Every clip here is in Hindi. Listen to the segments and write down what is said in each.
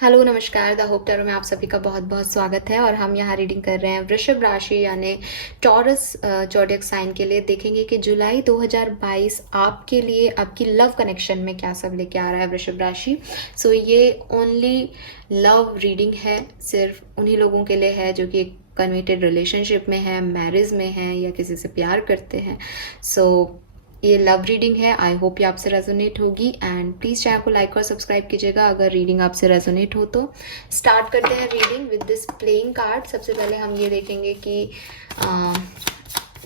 हेलो नमस्कार। द होप टैरो में आप सभी का बहुत बहुत स्वागत है और हम यहाँ रीडिंग कर रहे हैं वृषभ राशि यानी टॉरस ज़ोडिएक साइन के लिए। देखेंगे कि जुलाई 2022 आपके लिए आपकी लव कनेक्शन में क्या सब लेके आ रहा है वृषभ राशि। सो ये ओनली लव रीडिंग है, सिर्फ उन्हीं लोगों के लिए है जो कि एक कमिटेड रिलेशनशिप में है, मैरिज में है या किसी से प्यार करते हैं। सो ये लव रीडिंग है। आई होप ये आपसे रेजोनेट होगी एंड प्लीज़ चैनल को लाइक और सब्सक्राइब कीजिएगा अगर रीडिंग आपसे रेजोनेट हो तो। स्टार्ट करते हैं reading with this playing card. सबसे पहले हम ये देखेंगे कि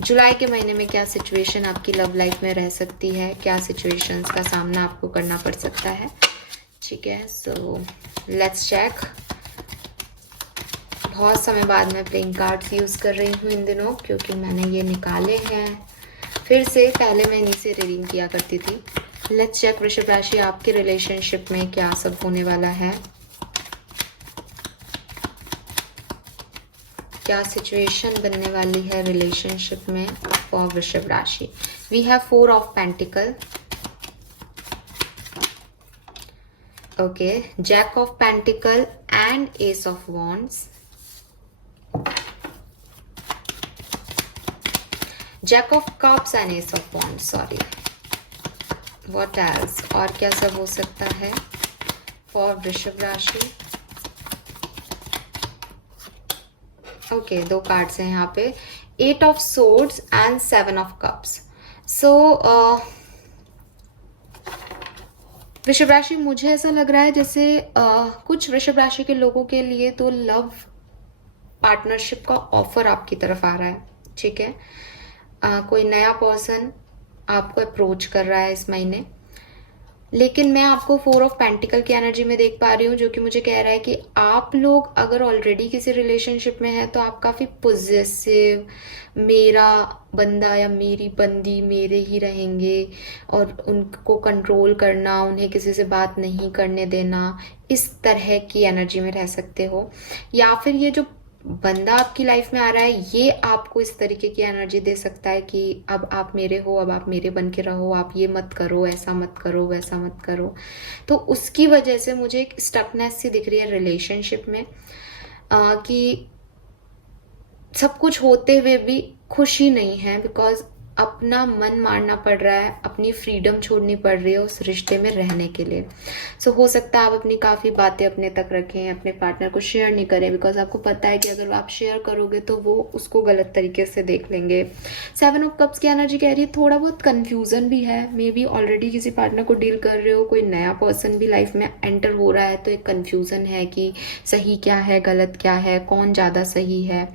जुलाई के महीने में क्या सिचुएशन आपकी लव लाइफ में रह सकती है, क्या सिचुएशंस का सामना आपको करना पड़ सकता है। ठीक है, सो लेट्स चेक। बहुत समय बाद मैं प्लेइंग कार्ड्स यूज़ कर रही हूँ इन दिनों, क्योंकि मैंने ये निकाले हैं फिर से। पहले मैं इन्हीं से रीडिंग किया करती थी। लेट्स चेक वृषभ राशि आपके रिलेशनशिप में क्या सब होने वाला है, क्या सिचुएशन बनने वाली है रिलेशनशिप में फॉर वृषभ राशि। We have 4 of pentacle, okay, jack of pentacle and ace of wands, jack of cups and ace of wands, sorry, what else, और क्या सब हो सकता है फॉर वृषभ राशि। ओके, 2 कार्ड्स हैं यहाँ पे, 8 of swords and 7 of cups. So वृषभ राशि, मुझे ऐसा लग रहा है जैसे कुछ वृषभ राशि के लोगों के लिए तो लव पार्टनरशिप का ऑफर आपकी तरफ आ रहा है। ठीक है, कोई नया पर्सन आपको अप्रोच कर रहा है इस महीने, लेकिन मैं आपको 4 ऑफ पेंटिकल की एनर्जी में देख पा रही हूँ, जो कि मुझे कह रहा है कि आप लोग अगर ऑलरेडी किसी रिलेशनशिप में हैं तो आप काफ़ी पॉजेसिव, मेरा बंदा या मेरी बंदी मेरे ही रहेंगे, और उनको कंट्रोल करना, उन्हें किसी से बात नहीं करने देना, इस तरह की एनर्जी में रह सकते हो। या फिर ये जो बंदा आपकी लाइफ में आ रहा है ये आपको इस तरीके की एनर्जी दे सकता है कि अब आप मेरे हो, अब आप मेरे बन के रहो, आप ये मत करो, ऐसा मत करो, वैसा मत करो। तो उसकी वजह से मुझे एक स्टकनेस सी दिख रही है रिलेशनशिप में, कि सब कुछ होते हुए भी खुशी नहीं है, बिकॉज अपना मन मारना पड़ रहा है, अपनी फ्रीडम छोड़नी पड़ रही है उस रिश्ते में रहने के लिए। सो हो सकता है आप अपनी काफ़ी बातें अपने तक रखें, अपने पार्टनर को शेयर नहीं करें, बिकॉज आपको पता है कि अगर आप शेयर करोगे तो वो उसको गलत तरीके से देख लेंगे। 7 ऑफ कप्स की एनर्जी कह रही है थोड़ा बहुत कन्फ्यूज़न भी है, मे बी ऑलरेडी किसी पार्टनर को डील कर रहे हो, कोई नया पर्सन भी लाइफ में एंटर हो रहा है, तो एक कन्फ्यूज़न है कि सही क्या है, गलत क्या है, कौन ज़्यादा सही है।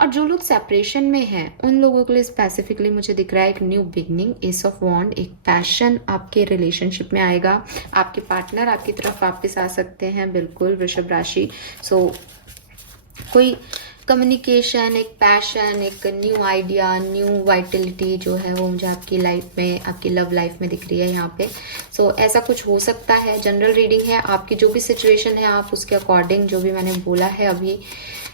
और जो लोग सेपरेशन में हैं उन लोगों के लिए स्पेसिफिकली मुझे दिख रहा है एक न्यू बिगनिंग, एस ऑफ वॉन्ड, एक पैशन आपके रिलेशनशिप में आएगा, आपके पार्टनर आपकी तरफ वापस आ सकते हैं, बिल्कुल वृषभ राशि। सो कोई कम्युनिकेशन, एक पैशन, एक न्यू आइडिया, न्यू वाइटलिटी जो है वो मुझे आपकी लाइफ में, आपकी लव लाइफ में दिख रही है यहाँ पे। सो ऐसा कुछ हो सकता है। जनरल रीडिंग है, आपकी जो भी सिचुएशन है आप उसके अकॉर्डिंग जो भी मैंने बोला है अभी,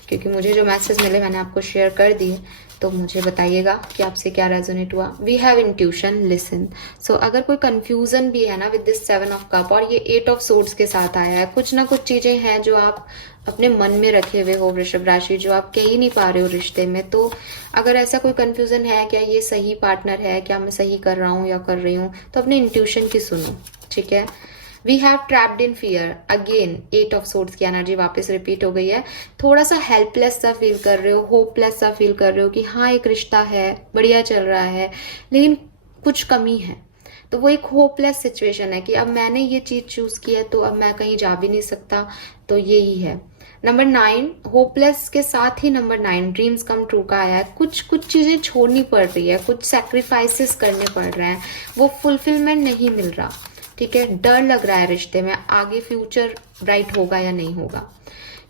क्योंकि मुझे जो मैसेज मिले मैंने आपको शेयर कर दिए, तो मुझे बताइएगा कि आपसे क्या रेजोनेट हुआ। We have intuition, listen. So अगर कोई कंफ्यूजन भी है ना विद दिस 7 ऑफ कप और ये 8 ऑफ सोर्ड्स के साथ आया है, कुछ ना कुछ चीजें हैं जो आप अपने मन में रखे हुए हो वृषभ राशि, जो आप कह ही नहीं पा रहे हो रिश्ते में। तो अगर ऐसा कोई कंफ्यूजन है, क्या ये सही पार्टनर है, क्या मैं सही कर रहा हूँ या कर रही हूँ, तो अपने इंट्यूशन की सुनो। ठीक है, we have trapped in fear, again 8 of swords की एनर्जी वापस रिपीट हो गई है। थोड़ा सा हेल्पलेस सा फील कर रहे हो, होपलेस सा फील कर रहे हो कि हाँ एक रिश्ता है, बढ़िया चल रहा है, लेकिन कुछ कमी है। तो वो एक होपलेस सिचुएशन है कि अब मैंने ये चीज़ चूज की है तो अब मैं कहीं जा भी नहीं सकता, तो यही है। नंबर 9, होपलेस के साथ ही नंबर 9 ड्रीम्स कम ट्रू का आया है। कुछ चीज़ें छोड़नी पड़ रही है, कुछ सेक्रीफाइसेस करने पड़ रहे हैं, वो फुलफिलमेंट नहीं मिल रहा। ठीक है, डर लग रहा है रिश्ते में, आगे फ्यूचर ब्राइट होगा या नहीं होगा।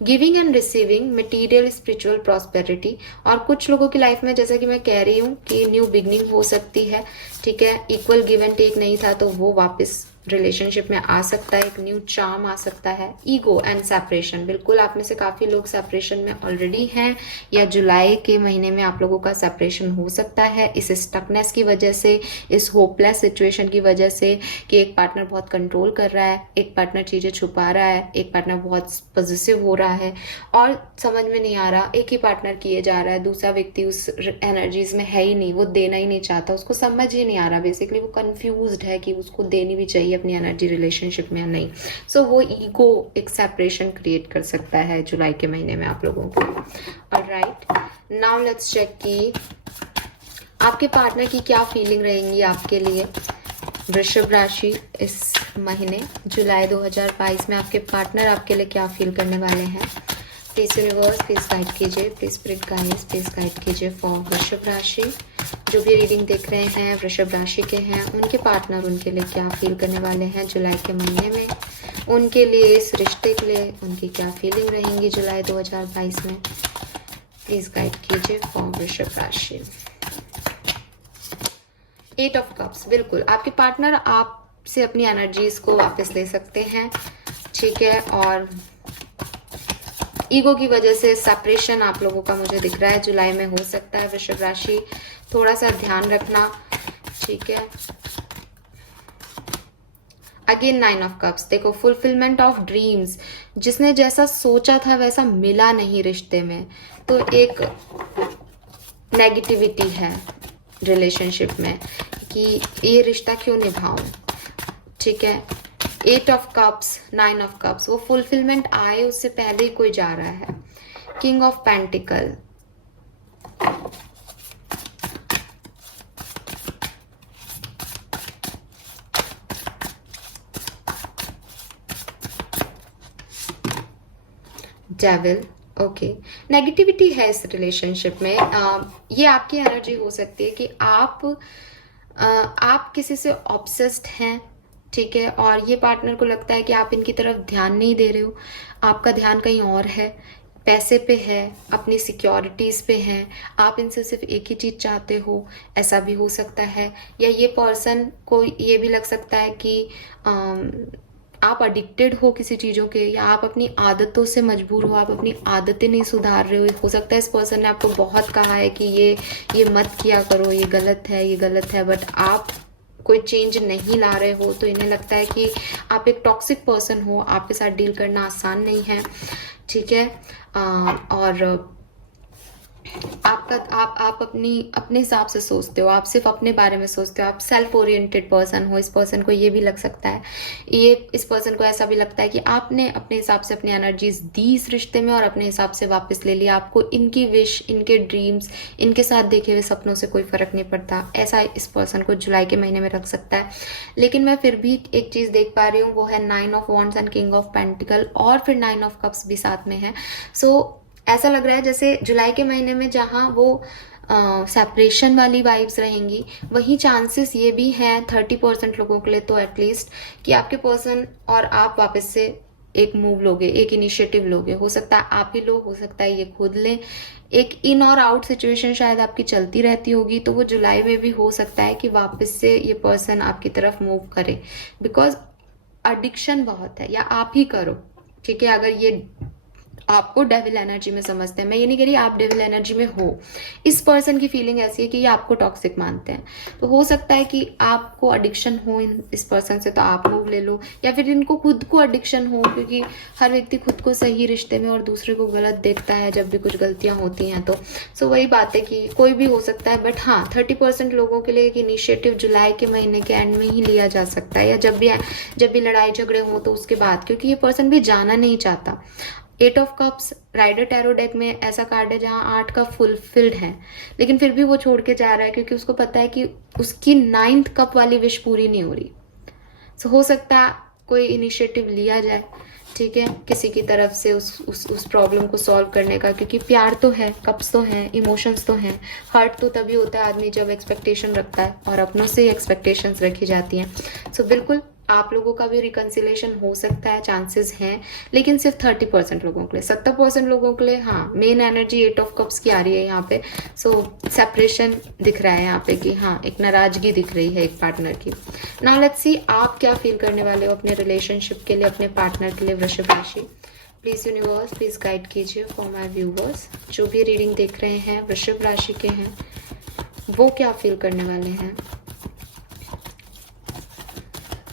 Giving and receiving, material spiritual prosperity, और कुछ लोगों की लाइफ में जैसा कि मैं कह रही हूँ कि न्यू बिगनिंग हो सकती है। ठीक है, इक्वल गिव एंड टेक नहीं था तो वो वापस रिलेशनशिप में आ सकता है, एक न्यू चार्म आ सकता है। ईगो एंड सेपरेशन, बिल्कुल आप में से काफ़ी लोग सेपरेशन में ऑलरेडी हैं, या जुलाई के महीने में आप लोगों का सेपरेशन हो सकता है इस स्टकनेस की वजह से, इस होपलेस सिचुएशन की वजह से कि एक पार्टनर बहुत कंट्रोल कर रहा है, एक पार्टनर चीज़ें छुपा रहा है, एक पार्टनर बहुत पॉजिटिव हो रहा है और समझ में नहीं आ रहा, एक ही पार्टनर किए जा रहा है, दूसरा व्यक्ति उस एनर्जीज में है ही नहीं, वो देना ही नहीं चाहता, उसको समझ ही नहीं आ रहा, बेसिकली वो कंफ्यूज्ड है कि उसको देनी भी चाहिए अपनी एनर्जी रिलेशनशिप में या नहीं। सो वो ईगो एक सेपरेशन क्रिएट कर सकता है जुलाई के महीने में आप लोगों को। ऑलराइट, नाउ लेट्स चेक कि आपके पार्टनर की क्या फीलिंग रहेंगी आपके लिए। वृषभ राशि, इस महीने जुलाई 2022 में आपके पार्टनर आपके लिए क्या फील करने वाले हैं। प्लीज यूनिवर्स प्लीज गाइड कीजिए, please spirit guides please guide कीजिए फॉर वृषभ राशि। जो भी रीडिंग देख रहे हैं वृषभ राशि के हैं, उनके पार्टनर उनके लिए क्या फील करने वाले हैं जुलाई के महीने में, उनके लिए इस रिश्ते के लिए उनकी क्या फीलिंग रहेंगी जुलाई 2022 में। प्लीज गाइड कीजिए फॉर वृषभ राशि। 8 ऑफ कप्स, बिल्कुल आपके पार्टनर आपसे अपनी एनर्जीज को वापस ले सकते हैं, ठीक है, और ईगो की वजह से सेपरेशन आप लोगों का मुझे दिख रहा है जुलाई में हो सकता है। वृषभ राशि थोड़ा सा ध्यान रखना, ठीक है। अगेन 9 ऑफ कप्स, देखो फुलफिलमेंट ऑफ ड्रीम्स, जिसने जैसा सोचा था वैसा मिला नहीं रिश्ते में, तो एक नेगेटिविटी है रिलेशनशिप में कि ये रिश्ता क्यों निभाऊं, ठीक है। 8 ऑफ कप्स, 9 ऑफ कप्स, वो फुलफिलमेंट आए उससे पहले ही कोई जा रहा है। King of pentacle, devil, okay, negativity है इस रिलेशनशिप में। ये आपकी एनर्जी हो सकती है कि आप किसी से ऑब्सेस्ड हैं, ठीक है, और ये पार्टनर को लगता है कि आप इनकी तरफ ध्यान नहीं दे रहे हो, आपका ध्यान कहीं और है, पैसे पे है, अपनी सिक्योरिटीज़ पे है, आप इनसे सिर्फ एक ही चीज़ चाहते हो, ऐसा भी हो सकता है। या ये पर्सन को ये भी लग सकता है कि आप एडिक्टेड हो किसी चीज़ों के, या आप अपनी आदतों से मजबूर हो, आप अपनी आदतें नहीं सुधार रहे हो सकता है इस पर्सन ने आपको बहुत कहा है कि ये मत किया करो, ये गलत है, ये गलत है, बट आप कोई चेंज नहीं ला रहे हो, तो इन्हें लगता है कि आप एक टॉक्सिक पर्सन हो, आपके साथ डील करना आसान नहीं है, ठीक है। और आप अपने हिसाब से सोचते हो, आप सिर्फ अपने बारे में सोचते हो, आप सेल्फ ओरिएंटेड पर्सन हो। इस पर्सन को ये भी लग सकता है, इस पर्सन को ऐसा भी लगता है कि आपने अपने हिसाब से अपनी एनर्जीज दी इस रिश्ते में और अपने हिसाब से वापस ले लिया। आपको इनकी विश, इनके ड्रीम्स, इनके साथ देखे हुए सपनों से कोई फर्क नहीं पड़ता, ऐसा इस पर्सन को जुलाई के महीने में रख सकता है। लेकिन मैं फिर भी एक चीज़ देख पा रही हूँ, वो है 9 of wands and king of pentacle, और फिर 9 ऑफ कप्स भी साथ में है। सो ऐसा लग रहा है जैसे जुलाई के महीने में जहाँ वो सेपरेशन वाली वाइब्स रहेंगी, वही चांसेस ये भी हैं 30% लोगों के लिए तो एटलीस्ट, कि आपके पर्सन और आप वापस से एक मूव लोगे, एक इनिशिएटिव लोगे। हो सकता है आप ही लो, हो सकता है ये खुद लें। एक इन और आउट सिचुएशन शायद आपकी चलती रहती होगी, तो वो जुलाई में भी हो सकता है कि वापस से ये पर्सन आपकी तरफ मूव करे, बिकॉज एडिक्शन बहुत है, या आप ही करो, ठीक है। अगर ये आपको डेविल एनर्जी में समझते हैं, मैं ये नहीं कह रही आप डेविल एनर्जी में हो, इस पर्सन की फीलिंग ऐसी है कि ये आपको टॉक्सिक मानते हैं, तो हो सकता है कि आपको एडिक्शन हो इस पर्सन से, तो आप मूव ले लो, या फिर इनको खुद को एडिक्शन हो, क्योंकि हर व्यक्ति खुद को सही रिश्ते में और दूसरे को गलत देखता है जब भी कुछ गलतियां होती हैं। तो सो वही बात है कि कोई भी हो सकता है, बट हाँ 30% लोगों के लिए एक इनिशिएटिव जुलाई के महीने के एंड में ही लिया जा सकता है, या जब भी लड़ाई झगड़े हो तो उसके बाद, क्योंकि ये पर्सन भी जाना नहीं चाहता। 8 of cups rider tarot deck में ऐसा कार्ड है जहाँ 8 का फुलफिल्ड है, लेकिन फिर भी वो छोड़ के जा रहा है, क्योंकि उसको पता है कि उसकी 9th कप वाली विश पूरी नहीं हो रही। सो हो सकता है कोई इनिशिएटिव लिया जाए, ठीक है, किसी की तरफ से उस प्रॉब्लम को सॉल्व करने का, क्योंकि प्यार तो है, कप्स तो हैं, इमोशंस तो हैं। हर्ट तो तभी होता है आदमी जब एक्सपेक्टेशन रखता है, और अपनों से ही एक्सपेक्टेशंस रखी जाती हैं। सो बिल्कुल आप लोगों का भी रिकन्सिलेशन हो सकता है, चांसेस हैं, लेकिन सिर्फ 30% लोगों के लिए। 70% लोगों के लिए हाँ मेन एनर्जी 8 ऑफ कप्स की आ रही है यहाँ पे। सो सेपरेशन दिख रहा है यहाँ पे कि हाँ एक नाराजगी दिख रही है एक पार्टनर की। नाउ लेट्स सी आप क्या फील करने वाले हो अपने रिलेशनशिप के लिए, अपने पार्टनर के लिए वृषभ राशि। प्लीज यूनिवर्स प्लीज गाइड कीजिए फॉर माय व्यूवर्स। जो भी रीडिंग देख रहे हैं वृषभ राशि के हैं वो क्या फील करने वाले हैं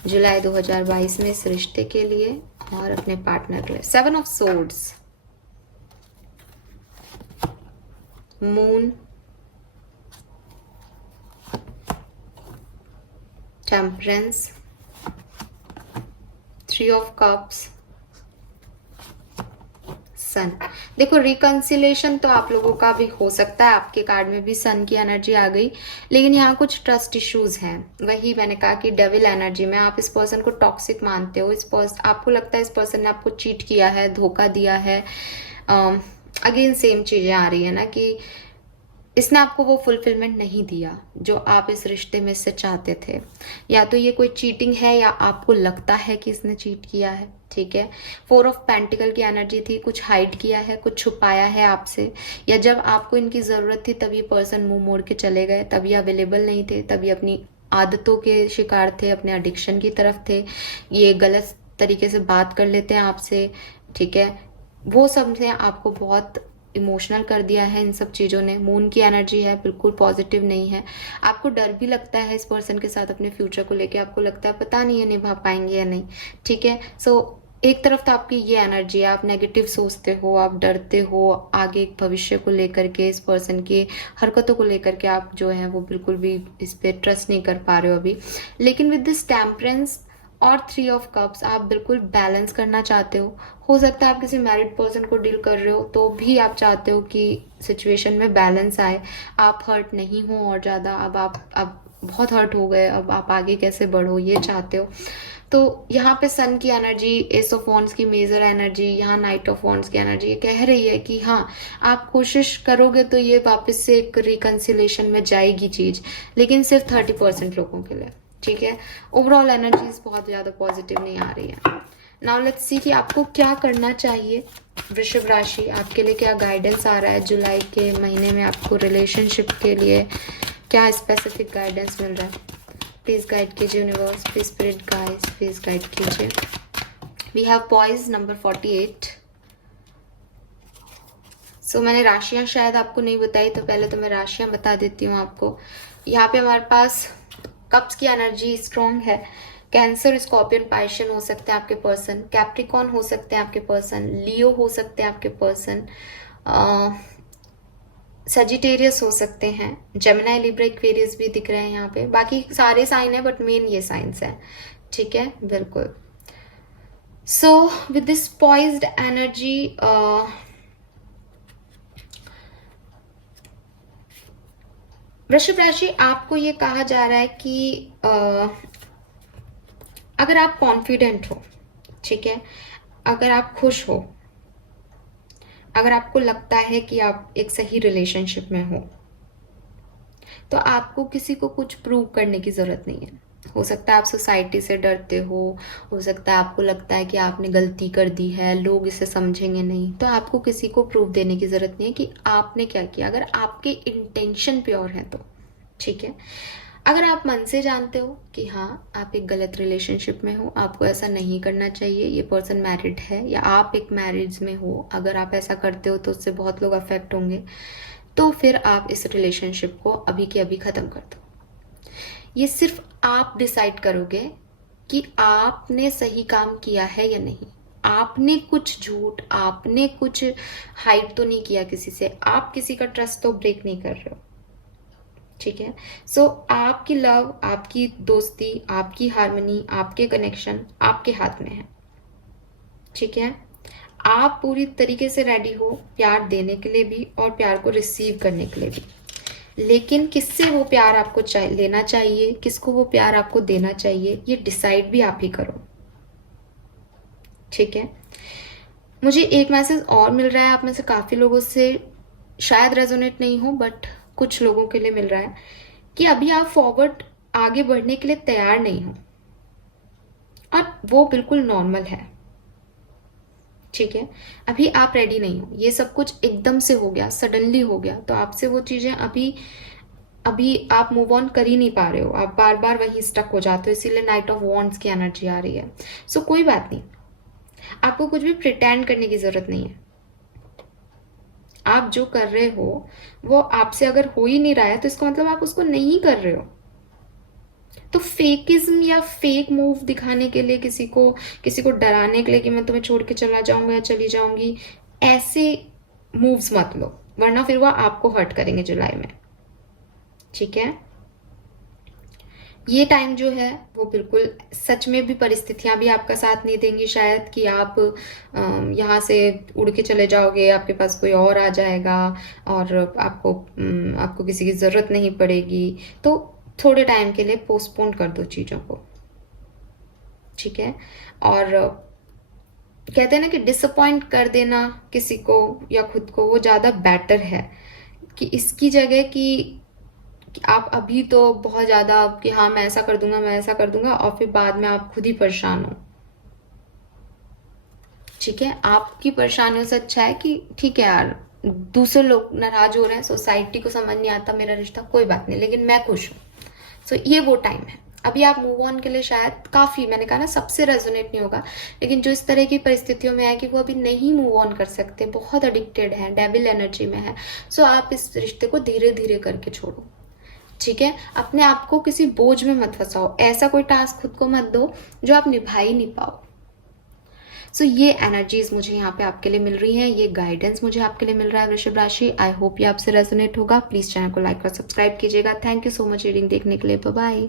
जुलाई 2022 में इस रिश्ते के लिए और अपने पार्टनर के लिए। 7 of swords, moon, temperance, 3 of cups, sun. देखो रिकंसिलेशन तो आप लोगों का भी हो सकता है, आपके कार्ड में भी सन की एनर्जी आ गई, लेकिन यहाँ कुछ ट्रस्ट इश्यूज हैं। वही मैंने कहा कि डेविल एनर्जी में आप इस पर्सन को टॉक्सिक मानते हो, आपको लगता है इस पर्सन ने आपको चीट किया है, धोखा दिया है। अगेन सेम चीजें आ रही है ना कि इसने आपको वो फुलफिलमेंट नहीं दिया जो आप इस रिश्ते में से चाहते थे। या तो ये कोई चीटिंग है या आपको लगता है कि इसने चीट किया है, ठीक है। 4 ऑफ पेंटिकल की एनर्जी थी, कुछ हाइड किया है, कुछ छुपाया है आपसे, या जब आपको इनकी ज़रूरत थी तभी पर्सन मुंह मोड़ के चले गए, तभी अवेलेबल नहीं थे, तभी अपनी आदतों के शिकार थे, अपने एडिक्शन की तरफ थे, ये गलत तरीके से बात कर लेते हैं आपसे, ठीक है। वो सब ने आपको बहुत इमोशनल कर दिया है इन सब चीज़ों ने। मून की एनर्जी है, बिल्कुल पॉजिटिव नहीं है। आपको डर भी लगता है इस पर्सन के साथ अपने फ्यूचर को लेके, आपको लगता है पता नहीं है निभा पाएंगे या नहीं, ठीक है। सो एक तरफ तो आपकी ये एनर्जी है, आप नेगेटिव सोचते हो, आप डरते हो आगे भविष्य को लेकर के, इस पर्सन की हरकतों को लेकर के आप जो है वो बिल्कुल भी इस पर ट्रस्ट नहीं कर पा रहे हो अभी। लेकिन विद दिस टेम्परेंस और 3 ऑफ कप्स आप बिल्कुल बैलेंस करना चाहते हो सकता है आप किसी मैरिड पर्सन को डील कर रहे हो तो भी आप चाहते हो कि सिचुएशन में बैलेंस आए, आप हर्ट नहीं हो और ज़्यादा अब बहुत हर्ट हो गए, अब आप आगे कैसे बढ़ो ये चाहते हो। तो यहाँ पे सन की एनर्जी, एस ऑफ वॉन्ड्स की मेजर एनर्जी, यहाँ नाइट ऑफ वॉन्ड्स की एनर्जी ये कह रही है कि हाँ आप कोशिश करोगे तो ये वापस से एक रिकंसिलेशन में जाएगी चीज़, लेकिन सिर्फ 30% लोगों के लिए, ठीक है। ओवरऑल एनर्जीज बहुत ज़्यादा पॉजिटिव नहीं आ रही है। नाउ लेट्स सी कि आपको क्या करना चाहिए वृषभ राशि, आपके लिए क्या गाइडेंस आ रहा है जुलाई के महीने में, आपको रिलेशनशिप के लिए क्या स्पेसिफिक गाइडेंस मिल रहा है। प्लीज गाइड कीजिए universe, please spirit guides please guide कीजिए। We have poise number 48। So मैंने राशियां शायद आपको नहीं बताई, तो पहले तो मैं राशियां बता देती हूँ आपको। यहाँ पे हमारे पास कप्स की एनर्जी स्ट्रॉन्ग है। कैंसर, स्कॉर्पियन, पाइशन हो सकते हैं आपके पर्सन, कैप्रिकॉन हो सकते हैं आपके पर्सन, लियो हो सकते हैं आपके पर्सन, सजिटेरियस हो सकते हैं, जेमिनाई, लिब्रा, एक्वेरियस भी दिख रहे हैं यहाँ पे। बाकी सारे साइन है बट मेन ये साइंस है, ठीक है, बिल्कुल। So with this poised energy वृषभ राशि, आपको ये कहा जा रहा है कि अगर आप कॉन्फिडेंट हो, ठीक है, अगर आप खुश हो, अगर आपको लगता है कि आप एक सही रिलेशनशिप में हो, तो आपको किसी को कुछ प्रूव करने की जरूरत नहीं है। हो सकता है आप सोसाइटी से डरते हो सकता है आपको लगता है कि आपने गलती कर दी है, लोग इसे समझेंगे नहीं, तो आपको किसी को प्रूव देने की जरूरत नहीं है कि आपने क्या किया, अगर आपके इंटेंशन प्योर है तो, ठीक है। अगर आप मन से जानते हो कि हाँ आप एक गलत रिलेशनशिप में हो, आपको ऐसा नहीं करना चाहिए, ये पर्सन मैरिड है या आप एक मैरिज में हो, अगर आप ऐसा करते हो तो उससे बहुत लोग अफेक्ट होंगे, तो फिर आप इस रिलेशनशिप को अभी के अभी ख़त्म कर दो। ये सिर्फ आप डिसाइड करोगे कि आपने सही काम किया है या नहीं। आपने कुछ झूठ, आपने कुछ हाइड तो नहीं किया किसी से, आप किसी का ट्रस्ट तो ब्रेक नहीं कर रहे हो, ठीक है। सो आपकी लव, आपकी दोस्ती, आपकी हार्मनी, आपके कनेक्शन आपके हाथ में है, ठीक है। आप पूरी तरीके से रेडी हो प्यार देने के लिए भी और प्यार को रिसीव करने के लिए भी, लेकिन किससे वो प्यार आपको लेना चाहिए, किसको वो प्यार आपको देना चाहिए, ये डिसाइड भी आप ही करो, ठीक है। मुझे एक मैसेज और मिल रहा है, आप में से काफ़ी लोगों से शायद रेजोनेट नहीं हो बट कुछ लोगों के लिए मिल रहा है कि अभी आप फॉरवर्ड आगे बढ़ने के लिए तैयार नहीं हो, और वो बिल्कुल नॉर्मल है, ठीक है। अभी आप रेडी नहीं हो, ये सब कुछ एकदम से हो गया, सडनली हो गया, तो आपसे वो चीजें अभी अभी आप मूव ऑन कर ही नहीं पा रहे हो, आप बार बार वही स्टक हो जाते हो, इसीलिए नाइट ऑफ वॉन्ड्स की एनर्जी आ रही है। सो कोई बात नहीं, आपको कुछ भी प्रिटेंड करने की जरूरत नहीं है। आप जो कर रहे हो वो आपसे अगर हो ही नहीं रहा है तो इसका मतलब आप उसको नहीं कर रहे हो। तो फेकिज्म या फेक मूव दिखाने के लिए, किसी को डराने के लिए कि मैं तुम्हें छोड़ के चला जाऊंगा या चली जाऊंगी, ऐसे मूव्स मत लो, वरना फिर वो आपको हर्ट करेंगे जुलाई में, ठीक है। ये टाइम जो है वो बिल्कुल सच में भी परिस्थितियां भी आपका साथ नहीं देंगी शायद, कि आप यहाँ से उड़ के चले जाओगे, आपके पास कोई और आ जाएगा और आपको किसी की ज़रूरत नहीं पड़ेगी। तो थोड़े टाइम के लिए पोस्टपोन कर दो चीज़ों को, ठीक है। और कहते हैं ना कि डिसअपॉइंट कर देना किसी को या खुद को, वो ज़्यादा बेटर है कि इसकी जगह कि आप अभी तो बहुत ज़्यादा कि हाँ मैं ऐसा कर दूंगा, मैं ऐसा कर दूंगा, और फिर बाद में आप खुद ही परेशान हो, ठीक है। आपकी परेशानियों से अच्छा है कि ठीक है यार, दूसरे लोग नाराज हो रहे हैं, सोसाइटी को समझ नहीं आता मेरा रिश्ता, कोई बात नहीं, लेकिन मैं खुश हूँ। सो ये वो टाइम है। अभी आप मूव ऑन के लिए शायद काफ़ी, मैंने कहा ना सबसे रेजोनेट नहीं होगा, लेकिन जो इस तरह की परिस्थितियों में है कि वो अभी नहीं मूव ऑन कर सकते, बहुत एडिक्टेड है, डेविल एनर्जी में है, सो आप इस रिश्ते को धीरे धीरे करके छोड़ो, ठीक है। अपने आप को किसी बोझ में मत फंसाओ, ऐसा कोई टास्क खुद को मत दो जो आप निभा ही नहीं पाओ। सो ये एनर्जीज मुझे यहाँ पे आपके लिए मिल रही हैं, ये गाइडेंस मुझे आपके लिए मिल रहा है वृषभ राशि। आई होप ये आपसे रेजोनेट होगा। प्लीज चैनल को लाइक और सब्सक्राइब कीजिएगा। Thank you so much reading देखने के लिए। Bye bye.